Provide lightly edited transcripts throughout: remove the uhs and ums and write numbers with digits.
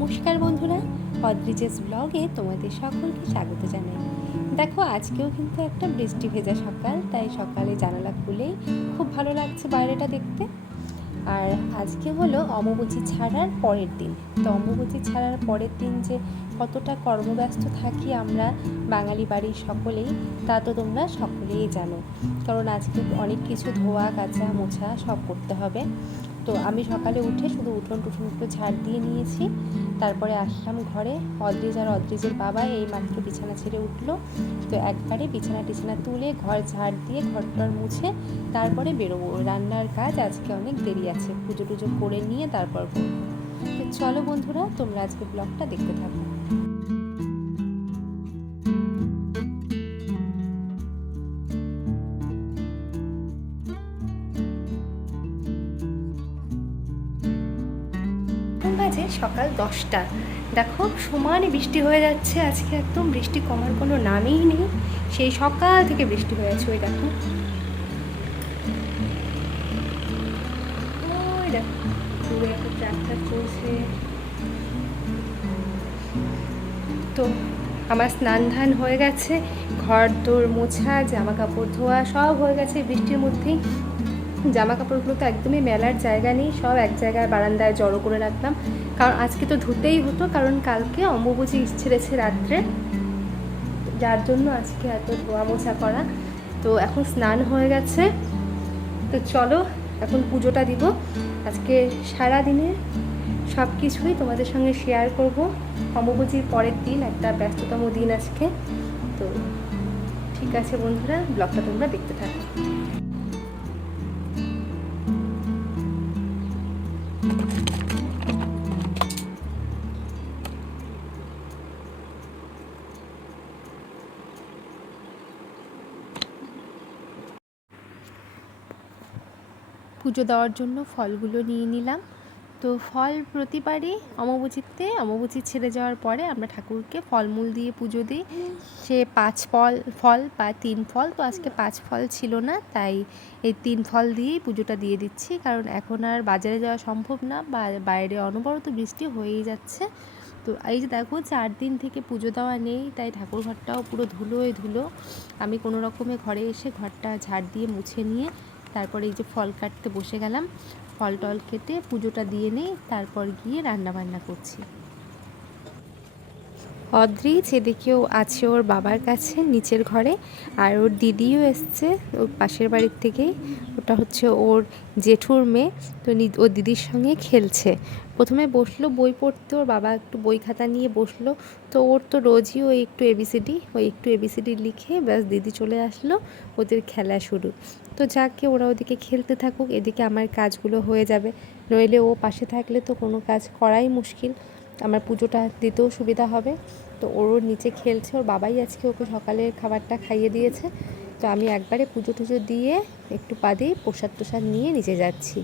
নমস্কার বন্ধুরা, অদ্রিজেস ব্লগে তোমাদের সকলকে স্বাগত জানাই। দেখো, আজকেও কিন্তু একটা বৃষ্টি ভেজা সকাল, তাই সকালে জানালা খুলেই খুব ভালো লাগছে বাইরেটা দেখতে। আর আজকে হলো অমাবস্যা ছাড়ার পরের দিন। তো অমাবস্যা ছাড়ার পরের দিন যে কতটা কর্মব্যস্ত থাকি আমরা বাঙালি বাড়ির সকলেই, তা তো তোমরা সকলেই জানো। কারণ আজকে অনেক কিছু ধোয়া কাচা মোছা সব করতে হবে। তো আমি সকালে উঠে শুধু উঠোন একটু ঝাড় দিয়ে নিয়েছি। তারপরে আসলাম ঘরে। অদ্রিজের বাবা এই মাত্র বিছানা ছেড়ে উঠলো। তো একবারে বিছানা তুলে ঘর ঝাড় দিয়ে ঘরটার মুছে তারপরে বেরোবো। রান্নার কাজ আজকে অনেক দেরি আছে, পুজো টুজো করে নিয়ে তারপর করবো। তো চলো বন্ধুরা, তোমরা আজকে ব্লগটা দেখতে থাকো। বাজে সকাল 10টা। দেখো, সমানে বৃষ্টি হয়ে যাচ্ছে। আজকে একদম বৃষ্টি কমার কোনো নামেই নেই। সেই সকাল থেকে বৃষ্টি হয়ে যাচ্ছে। ওই দেখো, ওই দেখো পুরো একটা ট্রাক্টর চলছে। তো আমার স্নান ধান হয়ে গেছে, ঘর দোর মোছা জামা কাপড় ধোয়া সব হয়ে গেছে বৃষ্টির মধ্যেই। জামা কাপড়গুলো তো একদমই মেলার জায়গা নেই, সব এক জায়গায় বারান্দায় জড়ো করে রাখলাম। কারণ আজকে তো ধুতেই হতো, কারণ কালকে অম্বুবাচী ছেড়েছে রাত্রে, যার জন্য আজকে এত ধোয়া মোছা করা। তো এখন স্নান হয়ে গেছে। তো চলো এখন পুজোটা দিব। আজকে সারা দিনে সব কিছুই তোমাদের সঙ্গে শেয়ার করব। অম্বুবাচীর পরের দিন একটা ব্যস্ততম দিন আজকে। তো ঠিক আছে বন্ধুরা, ব্লগটা তোমরা দেখতে থাকো। পুজো দেওয়ার জন্য ফলগুলো নিয়ে নিলাম। তো ফল প্রতিবারই অমাবস্যা ছেড়ে যাওয়ার পরে আমরা ঠাকুরকে ফলমূল দিয়ে পুজো দিই। সে 5 ফল বা 3 ফল। তো আজকে 5 ফল ছিল না, তাই এই 3 ফল দিয়েই পুজোটা দিয়ে দিচ্ছি। কারণ এখন আর বাজারে যাওয়া সম্ভব না, বা বাইরে অনবরত বৃষ্টি হয়েই যাচ্ছে। তো এই যে দেখো, 4 দিন থেকে পুজো দেওয়া নেই, তাই ঠাকুর ঘরটাও পুরো ধুলোয় ধুলো। আমি কোনো রকমে ঘরে এসে ঘরটা ঝাড় দিয়ে মুছে নিয়ে তারপরে এই যে ফল কাটতে বসে গেলাম। ফল টল কেটে পুজোটা দিয়ে নেই, তারপর গিয়ে রান্না বান্না করছি। অদ্রিজ এদিকেও আছে ওর বাবার কাছে নিচের ঘরে, আর ওর দিদিও এসছে ওর পাশের বাড়ির থেকেই। ওটা হচ্ছে ওর জেঠুর মেয়ে। তো ওর দিদির সঙ্গে খেলছে। প্রথমে বসলো বই পড়তে, ওর বাবা একটু বই খাতা নিয়ে বসলো। তো ওর তো রোজই ওই একটু এবিসিডি লিখে ব্যাস দিদি চলে আসলো, ওদের খেলা শুরু। তো যাকে, ওরা ওদিকে খেলতে থাকুক, এদিকে আমার কাজগুলো হয়ে যাবে। নইলে ও পাশে থাকলে তো কোনো কাজ করাই মুশকিল, আমার পুজোটা দিতেও সুবিধা হবে। তো ওর নিচে খেলছে, ওর বাবাই আজকে ওকে সকালের খাবারটা খাইয়ে দিয়েছে। তো আমি একবারে পুজো টুজো দিয়ে একটু বাদেই প্রসাদ টোসাদ নিয়ে নিচে যাচ্ছি।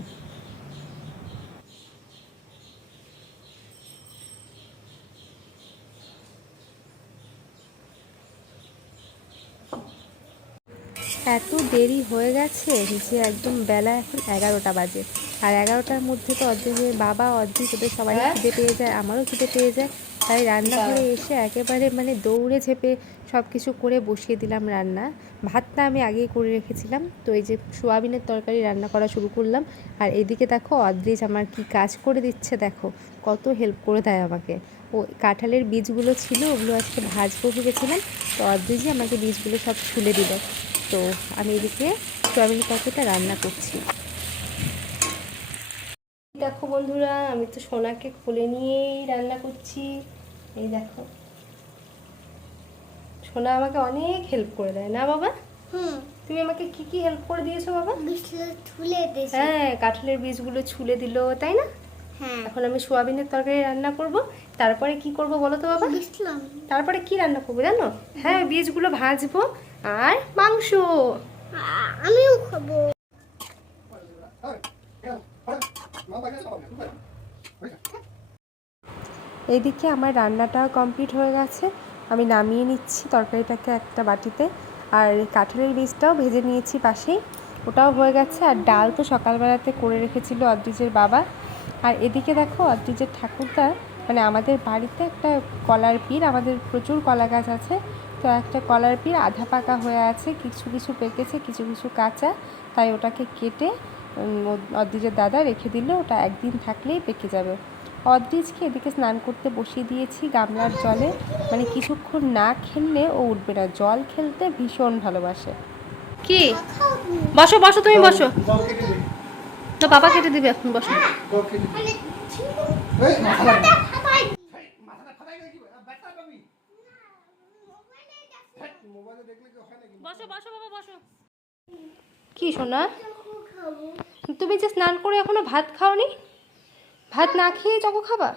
এত দেরি হয়ে গেছে যে একদম বেলা এখন 11টা বাজে। আর 11টার মধ্যে তো অদ্রিজের বাবা, অদ্রিজ, ওদের সবারই খিদে পেয়ে যায়, আমারও খিদে পেয়ে যায়। তাই রান্নাঘরে এসে একেবারে দৌড়ে ঝেপে সব কিছু করে বসিয়ে দিলাম রান্না। ভাতটা আমি আগেই করে রেখেছিলাম। তো এই যে সোয়াবিনের তরকারি রান্না করা শুরু করলাম। আর এদিকে দেখো অদ্রিজ আমার কি কাজ করে দিচ্ছে, দেখো কত হেল্প করে দেয় আমাকে। ও কাঁঠালের বীজগুলো ছিল, ওগুলো আজকে ভাজবো ভেবেছিলাম। তো অদ্রিজই আমাকে বীজগুলো সব ছুলে দিল। তো আমি এদিকে সোয়াবিন তরকারিটা রান্না করছি। দেখো বন্ধুরা, আমি তো সোনাকে কোলে নিয়েই রান্না করছি। এই দেখো, সোনা আমাকে অনেক হেল্প করে দেয় না বাবা? তুমি আমাকে কি কি হেল্প করে দিয়েছো বাবা? হ্যাঁ, কাঁঠালের বীজগুলো ছুলে দিল, তাই না? হ্যাঁ। এখন আমি সোয়াবিনের তরকারি রান্না করব। তারপরে কি করব বলো তো বাবা? তারপরে কি রান্না করবো জানো? হ্যাঁ, বীজগুলো ভাজবো আর মাংস। আমিও খাবো। এইদিকে আমার রান্নাটা কমপ্লিট হয়ে গেছে। আমি নামিয়ে নিচ্ছি তরকারিটাকে একটা বাটিতে। আর কাঁঠালের বীজটাও ভেজে নিয়েছি পাশেই, ওটাও হয়ে গেছে। আর ডাল তো সকালবেলাতে করে রেখেছিল অদ্রিজের বাবা। আর এদিকে দেখো, অদ্রিজের ঠাকুরদা মানে আমাদের বাড়িতে একটা কলার পিড়, আমাদের প্রচুর কলা গাছ আছে, তো একটা কলার পিড় আধা পাকা হয়ে আছে, কিছু কিছু পেকেছে, কিছু কিছু কাঁচা, তাই ওটাকে কেটে অদ্রিজের দাদা রেখে দিল, ওটা একদিন থাকলেই পেকে যাবে। অদ্রিজকে এদিকে স্নান করতে বসিয়ে দিয়েছি গামলার জলে, মানে কিছুক্ষণ না খেললে ও উঠবে না, জল খেলতে ভীষণ ভালোবাসে। কি বসো বসো, তুমি বসো, তো বাবা কেটে দিবে এখন, বসো। বসো বসো বাবা বসো। কি সোনা, তুমি যে স্নান করে এখনো ভাত খাওনি, ভাত না খেয়ে চকো খাবা?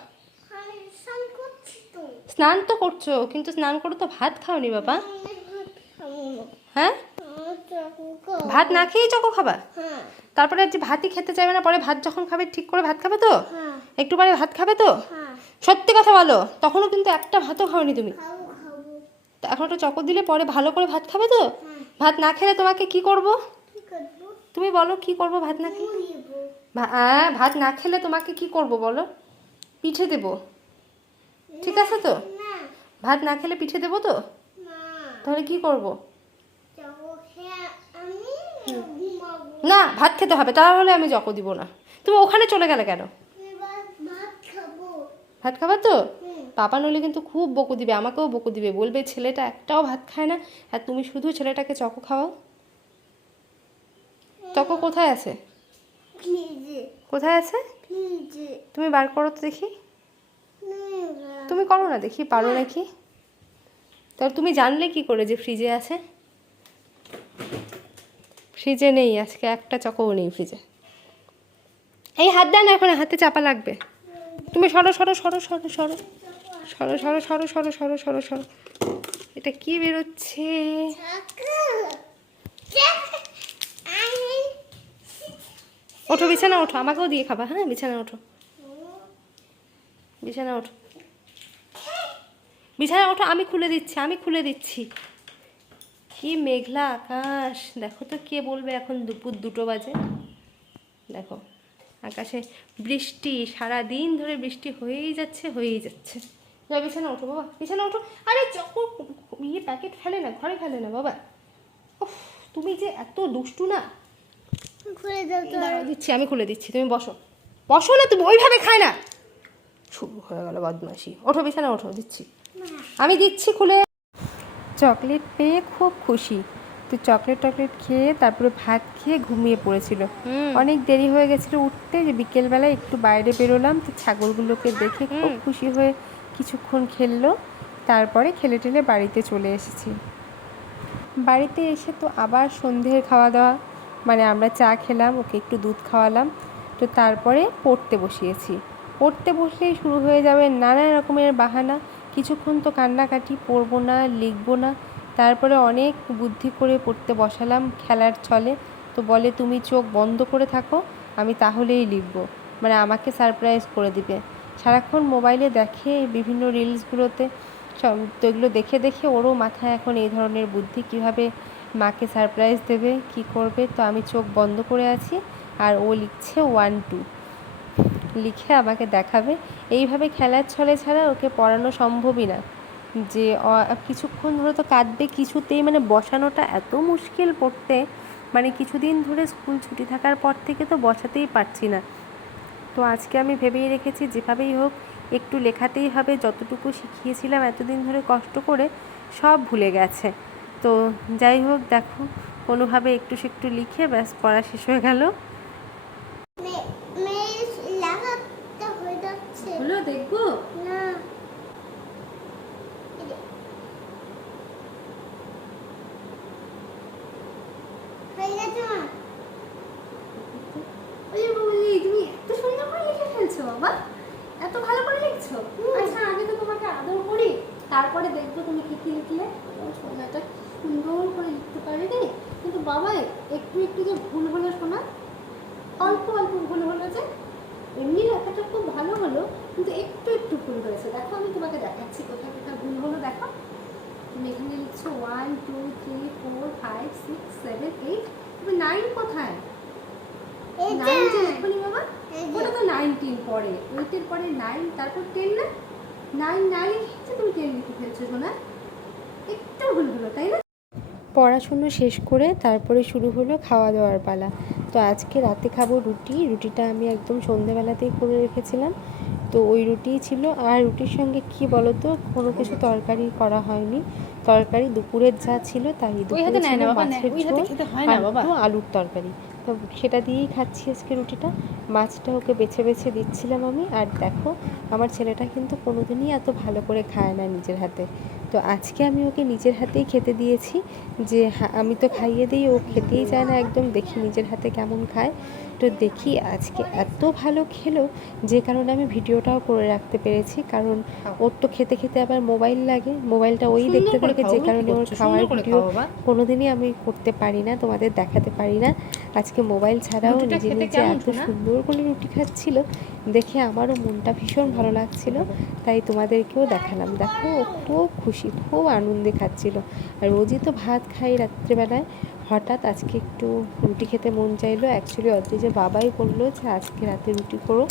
স্নান তো করছো, কিন্তু স্নান করে তো ভাত খাওনি বাবা। হ্যাঁ, ভাত না খেয়েই চকো খাবা? তারপরে যে ভাতই খেতে চাইবে না, পরে ভাত যখন খাবে ঠিক করে ভাত খাবে তো? একটু পরে ভাত খাবে তো? সত্যি কথা বলো, তখনও কিন্তু একটা ভাতও খাওনি তুমি। এখন একটা চকো দিলে পরে ভালো করে ভাত খাবে তো? ভাত না খেলে তোমাকে কি করব? তুমি বলো কি করব ভাত না খেলে? ভাত না খেলে তোমাকে কি করব বলো? পিঠে দেব, ঠিক আছে তো? ভাত না খেলে পিঠে দেবো তো? তাহলে কি করব? না, ভাত খেতে হবে, তাহলে আমি চকো দিব না। তুমি ওখানে চলে গেলে কেন? ভাত খাবার তো? পাপা নইলে কিন্তু খুব বকু দিবে, আমাকেও বকু দিবে, বলবে ছেলেটা একটাও ভাত খায় না, আর তুমি শুধু ছেলেটাকে চকো খাওয়াও। চকো কোথায় আছে? কোথায় আছে? তুমি বার করো তো দেখি। তুমি করো না দেখি, পারো নাকি? তাহলে তুমি জানলে কি করে যে ফ্রিজে আছে? ফ্রিজে নেই, আজকে একটা চকোও নেই ফ্রিজে। এই হাত দেন, এখন হাতে চাপা লাগবে। তুমি সরো সরো সরো সরো সরো সরো সরো সরো সরো সরো সরো সরো। এটা কি বেরোচ্ছে? ওঠো, বিছানা ওঠো, আমাকেও দিয়ে খাবা। হ্যাঁ, বিছানা ওঠো, বিছানা ওঠো, বিছানা ওঠো, আমি খুলে দিচ্ছি, আমি খুলে দিচ্ছি। কি মেঘলা আকাশ দেখো তো, কে বলবে এখন দুপুর 2টো বাজে? দেখো আকাশে বৃষ্টি, সারা দিন ধরে বৃষ্টি হয়েই যাচ্ছে হয়েই যাচ্ছে। যা বিছানা ওঠো বাবা, বিছানা ওঠো। আরে চকো প্যাকেট ফেলে না, ঘরে ফেলে না বাবা। উফ, তুমি যে এত দুষ্টু না। খুলে দাও তো। দিচ্ছি, আমি খুলে দিচ্ছি, তুমি বসো। বসো না, তুমি ওইভাবে খায় না। শুরু হয়ে গেল বদমাশি। ওঠো, বিছানা ওঠো, দিচ্ছি, আমি দিচ্ছি খুলে। চকলেট পেয়ে খুব খুশি, তো চকলেট খেয়ে তারপরে ভাত খেয়ে ঘুমিয়ে পড়েছিল। অনেক দেরি হয়ে গেছিলো উঠতে, যে বিকেলবেলায় একটু বাইরে বেরোলাম, তো ছাগলগুলোকে দেখে খুব খুশি হয়ে কিছুক্ষণ খেললো। তারপরে খেলে টেলে বাড়িতে চলে এসেছি। বাড়িতে এসে তো আবার সন্ধ্যের খাওয়া দাওয়া, মানে আমরা চা খেলাম, ওকে একটু দুধ খাওয়ালাম, তো তারপরে পড়তে বসিয়েছি। পড়তে বসলেই শুরু হয়ে যাবে নানা রকমের বাহানা। কিছুক্ষণ তো কান্নাকাটি, পড়বো না, লিখবো না। তারপরে অনেক বুদ্ধি করে পড়তে বসালাম খেলার ছলে, তো বলে তুমি চোখ বন্ধ করে থাকো, আমি তাহলেই লিখবো, মানে আমাকে সারপ্রাইজ করে দিবে। সারাক্ষণ মোবাইলে দেখে বিভিন্ন রিলসগুলোতে, সব তো এগুলো দেখে দেখে ওরও মাথায় এখন এই ধরনের বুদ্ধি, কিভাবে মাকে সারপ্রাইজ দেবে, কি করবে। তো আমি চোখ বন্ধ করে আছি, আর ও লিখছে 1 2, লিখে আমাকে দেখাবে। এইভাবে খেলার ছলে ছাড়া ওকে পড়ানো সম্ভবই না। যে কিছুক্ষণ ধরে তো কাঁদবে কিছুতেই, মানে বসানোটা এত মুশকিল পড়তে, মানে কিছুদিন ধরে স্কুল ছুটি থাকার পর থেকে তো বসাতেই পারছি না। তো আজকে আমি ভেবেই রেখেছি যেভাবেই হোক একটু লেখাতেই হবে, যতটুকু শিখিয়েছিলাম এতদিন ধরে কষ্ট করে সব ভুলে গেছে। তো যাই হোক, দেখো কোনোভাবে একটু সেটু লিখে ব্যাস পড়া শেষ হয়ে গেল। হলো, দেখবো না। তুমি এত সুন্দর করে লিখে ফেলছো বাবা, এত ভালো করে লিখছো। আচ্ছা, আগে তো তোমাকে আদর করি, তারপরে দেখবো তুমি কি কি লিখলে। সোনাটা সুন্দর করে লিখতে পারি রে, কিন্তু বাবা একটু একটু যে ভুল হলো শোনা, অল্প অল্প ভুল হলো, যে এমনি লেখাটা খুব ভালো হলো, কিন্তু একটু একটু ভুল হয়েছে। দেখো আমি তোমাকে দেখাচ্ছি কোথায় কোথায় ভুল হলো। দেখো তুমি এখানে লিখছো 1 2 3 4 5 6 7 8, তুমি 9 কোথায়? 9 যে লেখনি বাবা, ওটা তো 19 পরে, 8 এর পরে 9, তারপর 10 না। না লিখে তুমি 10 লিখে ফেলছো শোনা, একটু ভুল হলো তাই না? পড়াশুনো শেষ করে তারপরে শুরু হলো খাওয়া দাওয়ার পালা। তো আজকে রাতে খাবো রুটি। রুটিটা আমি একদম সন্ধেবেলাতেই করে রেখেছিলাম। তো ওই রুটিই ছিল। আর রুটির সঙ্গে কি বলো তো, কোনো কিছু তরকারি করা হয়নি। তরকারি দুপুরের যা ছিল তাই। দুপুরে ছিল মাছের ঝোল আর একটু আলুর তরকারি। তো সেটা দিয়েই খাচ্ছি আজকে রুটিটা। মাছটা ওকে বেছে বেছে দিচ্ছিলাম আমি। আর দেখো, আমার ছেলেটা কিন্তু কোনোদিনই এত ভালো করে খায় না নিজের হাতে। তো আজকে আমি ওকে নিজের হাতেই খেতে দিয়েছি। যে আমি তো খাইয়ে দিই, ও খেতেই চায় না একদম। দেখি নিজের হাতে কেমন খায়। তো দেখি আজকে এত ভালো খেলো, যে কারণে আমি ভিডিওটাও করে রাখতে পেরেছি। কারণ ওর তো খেতে খেতে আবার মোবাইল লাগে, মোবাইলটা ওই দেখতে থাকে, যে কারণে ওর খাওয়ার ভিডিও কোনোদিনই আমি করতে পারি না, তোমাদের দেখাতে পারি না। আজকে মোবাইল ছাড়াও নিজে নিজে এত সুন্দর করে রুটি খাচ্ছিল, দেখে আমারও মনটা ভীষণ ভালো লাগছিল। তাই তোমাদেরকেও দেখালাম। দেখো, ও খুব খুশি, খুব আনন্দে খাচ্ছিল। আর রোজই তো ভাত খাই রাত্রেবেলায়, হঠাৎ আজকে একটু রুটি খেতে মন চাইলো। অ্যাকচুয়ালি অদ্রিজের বাবাই বললো যে আজকে রাতে রুটি করো।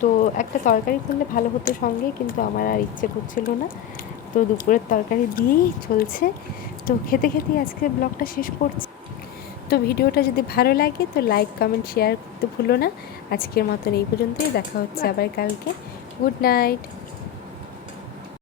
তো একটা তরকারি করলে ভালো হতো সঙ্গে, কিন্তু আমার আর ইচ্ছে করছিল না। তো দুপুরের তরকারি দিয়েই চলছে। তো খেতে খেতেই আজকে ব্লগটা শেষ করছি। তো ভিডিওটা যদি ভালো লাগে তো লাইক কমেন্ট শেয়ার করতে ভুলো না। আজকের মতন এই পর্যন্তই, দেখা হচ্ছে আবার কালকে। Good night.